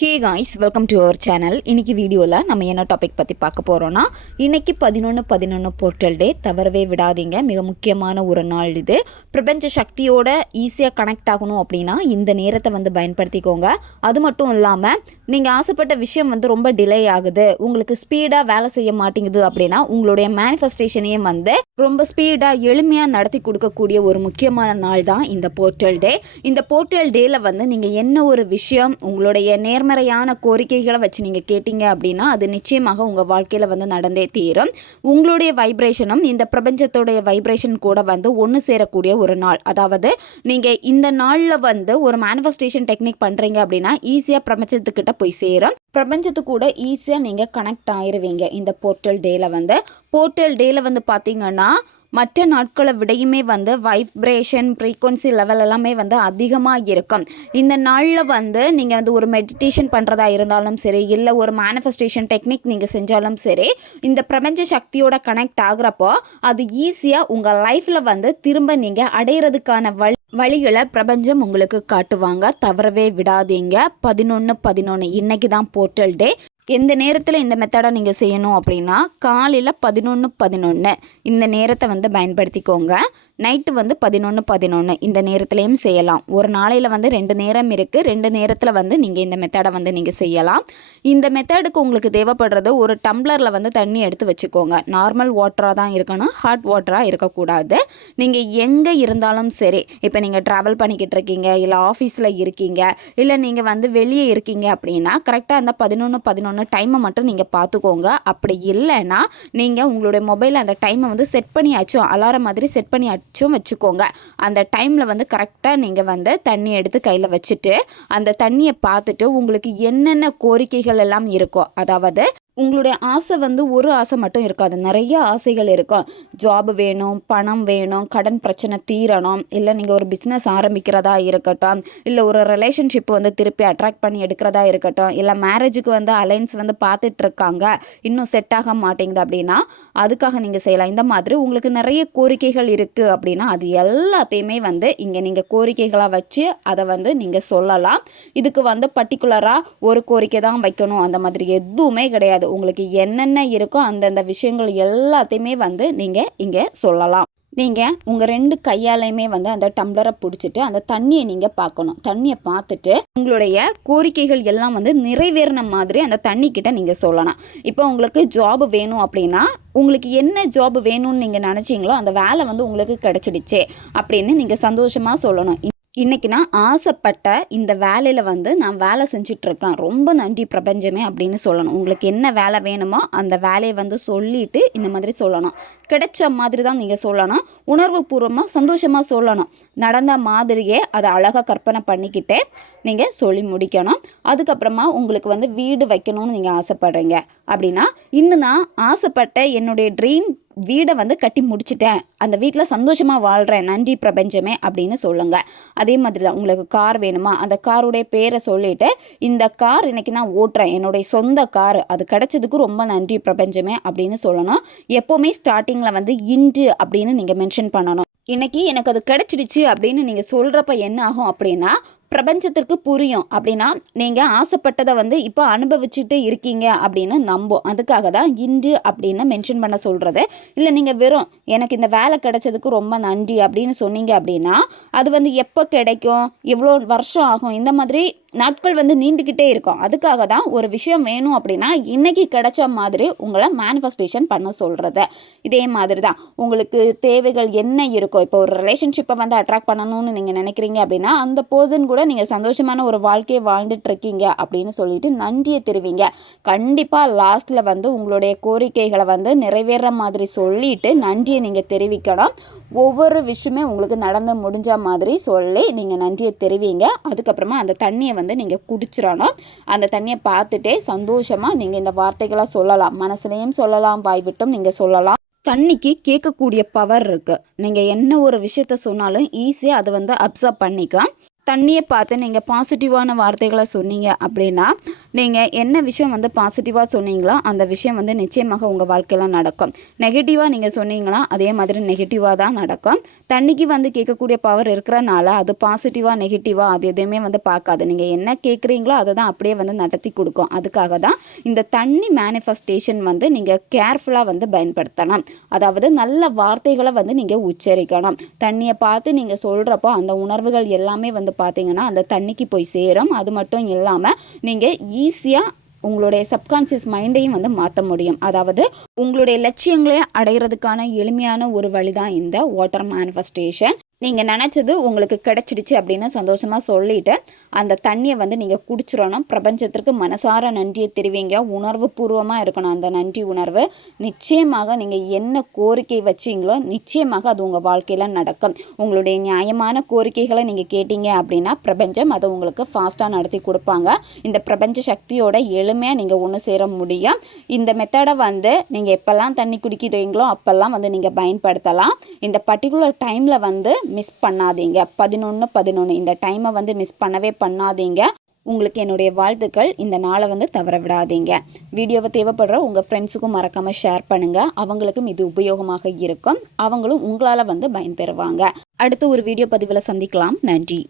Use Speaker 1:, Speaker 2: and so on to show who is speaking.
Speaker 1: Hey guys welcome to our channel இன்றைக்கி வீடியோவில் நம்ம என்ன டாபிக் பற்றி பார்க்க போகிறோன்னா இன்றைக்கி பதினொன்று பதினொன்று போர்ட்டல் டே தவறவே விடாதீங்க. மிக முக்கியமான ஒரு நாள் இது. பிரபஞ்ச சக்தியோட ஈஸியாக கனெக்ட் ஆகணும் அப்படின்னா இந்த நேரத்தை வந்து பயன்படுத்திக்கோங்க. அது மட்டும் இல்லாமல் நீங்கள் ஆசைப்பட்ட விஷயம் வந்து ரொம்ப டிலே ஆகுது. உங்களுக்கு ஸ்பீடாக வேலை செய்ய மாட்டேங்குது அப்படின்னா உங்களுடைய மேனிஃபெஸ்டேஷனையும் வந்து ரொம்ப ஸ்பீடாக எளிமையாக நடத்தி கொடுக்கக்கூடிய ஒரு முக்கியமான நாள் தான் இந்த போர்ட்டல் டே இந்த போர்ட்டல் டேயில் வந்து நீங்கள் என்ன ஒரு விஷயம் உங்களுடைய நேர்மறையான கோரிக்கைகளை வச்சு நீங்கள் கேட்டீங்க அப்படின்னா அது நிச்சயமாக உங்கள் வாழ்க்கையில் வந்து நடந்தே தீரும். உங்களுடைய வைப்ரேஷனும் இந்த பிரபஞ்சத்தோடைய வைப்ரேஷன் கூட வந்து ஒன்று சேரக்கூடிய ஒரு நாள். அதாவது நீங்கள் இந்த நாளில் வந்து ஒரு மேனிஃபெஸ்டேஷன் டெக்னிக் பண்ணுறீங்க அப்படின்னா ஈஸியாக பிரபஞ்சத்துக்கிட்ட போய் சேரும். பிரபஞ்சத்து கூட ஈஸியாக நீங்கள் கனெக்ட் ஆயிருவீங்க. இந்த போர்ட்டல் டேயில் வந்து. போர்ட்டல் டேயில் வந்து பார்த்தீங்கன்னா மற்ற நாட்களை விடையுமே வந்து வைப்ரேஷன் ஃப்ரீக்வன்சி லெவல் எல்லாமே வந்து அதிகமாக இருக்கும். இந்த நாளில் வந்து நீங்கள் வந்து ஒரு மெடிடேஷன் பண்ணுறதா இருந்தாலும் சரி இல்லை ஒரு மேனிஃபெஸ்டேஷன் டெக்னிக் நீங்கள் செஞ்சாலும் சரி இந்த பிரபஞ்ச சக்தியோட கனெக்ட் ஆகுறப்போ அது ஈஸியாக உங்கள் லைஃப்பில் வந்து திரும்ப நீங்கள் அடையிறதுக்கான வழி வழிகளை பிரபஞ்சம் உங்களுக்கு காட்டுவாங்க. தவறவே விடாதீங்க. பதினொன்று பதினொன்று இன்னைக்கு தான் போர்ட்டல் டே எந்த நேரத்தில் இந்த மெத்தடை நீங்கள் செய்யணும் அப்படின்னா காலையில் பதினொன்று பதினொன்று இந்த நேரத்தை வந்து பயன்படுத்திக்கோங்க. நைட்டு வந்து பதினொன்று பதினொன்று இந்த நேரத்துலையும் செய்யலாம். ஒரு நாளையில் வந்து ரெண்டு நேரம் இருக்குது ரெண்டு நேரத்தில் வந்து நீங்கள் இந்த மெத்தடை வந்து நீங்கள் செய்யலாம். இந்த மெத்தடுக்கு உங்களுக்கு தேவைப்படுறது ஒரு டம்ளரில் வந்து தண்ணி எடுத்து வச்சுக்கோங்க. நார்மல் வாட்டராக தான் இருக்கணும். ஹாட் வாட்டராக இருக்கக்கூடாது. நீங்கள் எங்கே இருந்தாலும் சரி இப்போ நீங்கள் ட்ராவல் பண்ணிக்கிட்டு இருக்கீங்க இல்லை ஆஃபீஸில் இருக்கீங்க இல்லை நீங்கள் வந்து வெளியே இருக்கீங்க அப்படின்னா கரெக்டாக அந்த பதினொன்று பதினொன்று டைமை மட்டும் நீங்கள் பார்த்துக்கோங்க அப்படி இல்லைன்னா நீங்கள் உங்களுடைய மொபைலில் அந்த டைமை வந்து செட் பண்ணியாச்சும் அலாரம் மாதிரி செட் பண்ணியாச்சும் வச்சுக்கோங்க. அந்த டைமில் வந்து கரெக்டாக நீங்கள் வந்து தண்ணி எடுத்து கையில் வச்சுட்டு அந்த தண்ணியை பார்த்துட்டு உங்களுக்கு என்னென்ன கோரிக்கைகள் எல்லாம் இருக்கோ அதாவது உங்களுடைய ஆசை வந்து ஒரு ஆசை மட்டும் இருக்காது. நிறைய ஆசைகள் இருக்கும். ஜாப் வேணும் பணம் வேணும் கடன் பிரச்சனை தீரணும். இல்லை நீங்கள் ஒரு பிஸ்னஸ் ஆரம்பிக்கிறதா இருக்கட்டும். இல்லை ஒரு ரிலேஷன்ஷிப் வந்து திருப்பி அட்ராக்ட் பண்ணி எடுக்கிறதா இருக்கட்டும். இல்லை மேரேஜுக்கு வந்து அலைன்ஸ் வந்து பார்த்துட்ருக்காங்க இன்னும் செட் ஆக மாட்டேங்குது அப்படின்னா அதுக்காக நீங்கள் செய்யலாம். இந்த மாதிரி உங்களுக்கு நிறைய கோரிக்கைகள் இருக்குது அப்படின்னா அது எல்லாத்தையுமே வந்து இங்கே நீங்கள் கோரிக்கைகளாக வச்சு அதை வந்து நீங்கள் சொல்லலாம். இதுக்கு வந்து பர்டிகுலராக ஒரு கோரிக்கை தான் வைக்கணும். அந்த மாதிரி எதுவுமே கிடையாது. உங்களுக்கு என்னென்ன இருக்கோ அந்தந்த விஷயங்கள் எல்லாத்தையுமே வந்து நீங்கள் இங்கே சொல்லலாம். நீங்கள் உங்கள் ரெண்டு கையாலையுமே வந்து அந்த டம்ளரை பிடிச்சிட்டு அந்த தண்ணியை நீங்கள் பார்க்கணும். தண்ணியை பார்த்துட்டு உங்களுடைய கோரிக்கைகள் எல்லாம் வந்து நிறைவேறின மாதிரி அந்த தண்ணிக்கிட்ட நீங்கள் சொல்லலாம். இப்போ உங்களுக்கு ஜாப் வேணும் அப்படின்னா உங்களுக்கு என்ன ஜாப் வேணும்னு நீங்கள் நினச்சிங்களோ அந்த வேலை வந்து உங்களுக்கு கிடச்சிடுச்சு அப்படின்னு நீங்கள் சந்தோஷமாக சொல்லணும். இன்றைக்கி நான் ஆசைப்பட்ட இந்த வேலையில் வந்து நான் வேலை செஞ்சிட்ருக்கேன். ரொம்ப நன்றி பிரபஞ்சமே அப்படின்னு சொல்லணும். உங்களுக்கு என்ன வேலை வேணுமோ அந்த வேலையை வந்து சொல்லிவிட்டு இந்த மாதிரி சொல்லணும். கிடைச்ச மாதிரி தான் நீங்கள் சொல்லணும். உணர்வு பூர்வமாக சந்தோஷமாக சொல்லணும். நடந்த மாதிரியே அதை அழகாக கற்பனை பண்ணிக்கிட்டே நீங்கள் சொல்லி முடிக்கணும். அதுக்கப்புறமா உங்களுக்கு வந்து வீடு வைக்கணும்னு நீங்கள் ஆசைப்பட்றீங்க. அப்படின்னா இன்னும் நான் ஆசைப்பட்ட என்னுடைய ட்ரீம் வீடை வந்து கட்டி முடிச்சிட்டேன். அந்த வீட்டில் சந்தோஷமாக வாழ்கிறேன் நன்றி பிரபஞ்சமே அப்படின்னு சொல்லுங்கள் அதே மாதிரி தான் உங்களுக்கு கார் வேணுமா? அந்த காருடைய பேரை சொல்லிவிட்டு இந்த கார் இன்றைக்கி நான் ஓட்டுறேன். என்னுடைய சொந்த கார். அது கிடைச்சதுக்கு ரொம்ப நன்றி பிரபஞ்சமே அப்படின்னு சொல்லணும். எப்போவுமே ஸ்டார்டிங்கில் வந்து இன்று அப்படின்னு நீங்கள் மென்ஷன் பண்ணணும். இன்றைக்கி எனக்கு அது கிடச்சிடுச்சு அப்படின்னு நீங்கள் சொல்கிறப்ப என்ன ஆகும் அப்படின்னா பிரபஞ்சத்திற்கு புரியும். அப்படின்னா நீங்கள் ஆசைப்பட்டதை வந்து இப்போ அனுபவிச்சுட்டு இருக்கீங்க அப்படின்னு நம்பும். அதுக்காக தான் இன்று அப்படின்னு மென்ஷன் பண்ண சொல்கிறது இல்லை நீங்கள் வெறும் எனக்கு இந்த வேலை கிடைச்சதுக்கு ரொம்ப நன்றி அப்படின்னு சொன்னீங்க அப்படின்னா அது வந்து எப்போ கிடைக்கும்? எவ்வளோ வருஷம் ஆகும்? இந்த மாதிரி நாட்கள் வந்து நீண்டுக்கிட்டே இருக்கும். அதுக்காக தான் ஒரு விஷயம் வேணும் அப்படின்னா இன்றைக்கி கிடைச்ச மாதிரி உங்களை மேனிஃபெஸ்டேஷன் பண்ண சொல்கிறது இதே மாதிரி தான். உங்களுக்கு தேவைகள் என்ன இருக்கோ இப்போ ஒரு ரிலேஷன்ஷிப்பை வந்து அட்ராக்ட் பண்ணணும்னு நீங்கள் நினைக்கிறீங்க அப்படின்னா அந்த பர்சன் கூட நீங்கள் சந்தோஷமான ஒரு வாழ்க்கையை வாழ்ந்துட்டு இருக்கீங்க அப்படின்னு சொல்லிட்டு நன்றியை தெரிவிங்க. கண்டிப்பாக லாஸ்ட்டில் வந்து உங்களுடைய கோரிக்கைகளை வந்து நிறைவேற மாதிரி சொல்லிட்டு நன்றியை நீங்கள் தெரிவிக்கணும். ஒவ்வொரு விஷயமே உங்களுக்கு நடந்து முடிஞ்ச மாதிரி சொல்லி நீங்கள் நன்றியை தெரிவிங்க. அதுக்கப்புறமா அந்த தண்ணியை வந்து நீங்கள் குடிச்சிடணும் அந்த தண்ணியை பார்த்துட்டே சந்தோஷமாக நீங்கள் இந்த வார்த்தைகளை சொல்லலாம். மனசுலையும் சொல்லலாம் வாய் விட்டும் நீங்கள் சொல்லலாம். தண்ணிக்கு கேட்கக்கூடிய பவர் இருக்குது நீங்கள் என்ன ஒரு விஷயத்த சொன்னாலும் ஈஸியாக அதை வந்து அப்சர்வ் பண்ணிக்க தண்ணியை பார்த்து நீங்கள் பாசிட்டிவான வார்த்தைகளை சொன்னீங்க அப்படின்னா நீங்கள் என்ன விஷயம் வந்து பாசிட்டிவாக சொன்னீங்களோ அந்த விஷயம் வந்து நிச்சயமாக உங்கள் வாழ்க்கையில் நடக்கும். நெகட்டிவாக நீங்கள் சொன்னீங்களா அதே மாதிரி நெகட்டிவாக தான் நடக்கும். தண்ணிக்கு வந்து கேட்கக்கூடிய பவர் இருக்கிறனால அது பாசிட்டிவாக நெகட்டிவாக அது எதுவுமே வந்து பார்க்காது. நீங்கள் என்ன கேட்குறீங்களோ அதை தான் அப்படியே வந்து நடத்தி கொடுக்கும். அதுக்காக தான் இந்த தண்ணி மேனிஃபெஸ்டேஷன் வந்து நீங்கள் கேர்ஃபுல்லாக வந்து பயன்படுத்தணும். அதாவது நல்ல வார்த்தைகளை வந்து நீங்கள் உச்சரிக்கணும். தண்ணியை பார்த்து நீங்கள் சொல்கிறப்போ அந்த உணர்வுகள் எல்லாமே வந்து பார்த்தீங்கன்னா அந்த தண்ணிக்கு போய் சேரும். அது மட்டும் இல்லாமல் நீங்கள் ஈஸியாக உங்களுடைய சப்கான்சியஸ் மைண்டையும் வந்து மாற்ற முடியும். அதாவது உங்களுடைய லட்சியங்களை அடைகிறதுக்கான எளிமையான ஒரு வழி தான் இந்த வாட்டர் மேனிஃபெஸ்டேஷன் நீங்கள் நினச்சது உங்களுக்கு கிடச்சிடுச்சு அப்படின்னு சந்தோஷமாக சொல்லிட்டு அந்த தண்ணியை வந்து நீங்கள் குடிச்சிடணும். பிரபஞ்சத்திற்கு மனசார நன்றியை தெரிவிங்க. உணர்வு பூர்வமாக இருக்கணும் அந்த நன்றி உணர்வு. நிச்சயமாக நீங்கள் என்ன கோரிக்கை வச்சீங்களோ நிச்சயமாக அது உங்கள் வாழ்க்கையில் நடக்கும். உங்களுடைய நியாயமான கோரிக்கைகளை நீங்கள் கேட்டீங்க அப்படின்னா பிரபஞ்சம் அதை உங்களுக்கு ஃபாஸ்ட்டாக நடத்தி கொடுப்பாங்க. இந்த பிரபஞ்ச சக்தியோட எளிமையாக நீங்கள் ஒன்று சேர முடியும். இந்த மெத்தடை வந்து நீங்கள் நீங்கள் எப்போல்லாம் தண்ணி குடிக்கிறீங்களோ அப்போல்லாம் வந்து நீங்கள் பயன்படுத்தலாம். இந்த பர்டிகுலர் டைமில் வந்து மிஸ் பண்ணாதீங்க. பதினொன்று பதினொன்று இந்த டைமை வந்து மிஸ் பண்ணவே பண்ணாதீங்க. உங்களுக்கு என்னுடைய வாழ்த்துக்கள். இந்த நாளை வந்து தவற விடாதீங்க. வீடியோவை தேவைப்படுற உங்கள் ஃப்ரெண்ட்ஸுக்கும் மறக்காமல் ஷேர் பண்ணுங்கள் அவங்களுக்கும் இது உபயோகமாக இருக்கும். அவங்களும் உங்களால் வந்து பயன்பெறுவாங்க. அடுத்து ஒரு வீடியோ பதிவில் சந்திக்கலாம். நன்றி.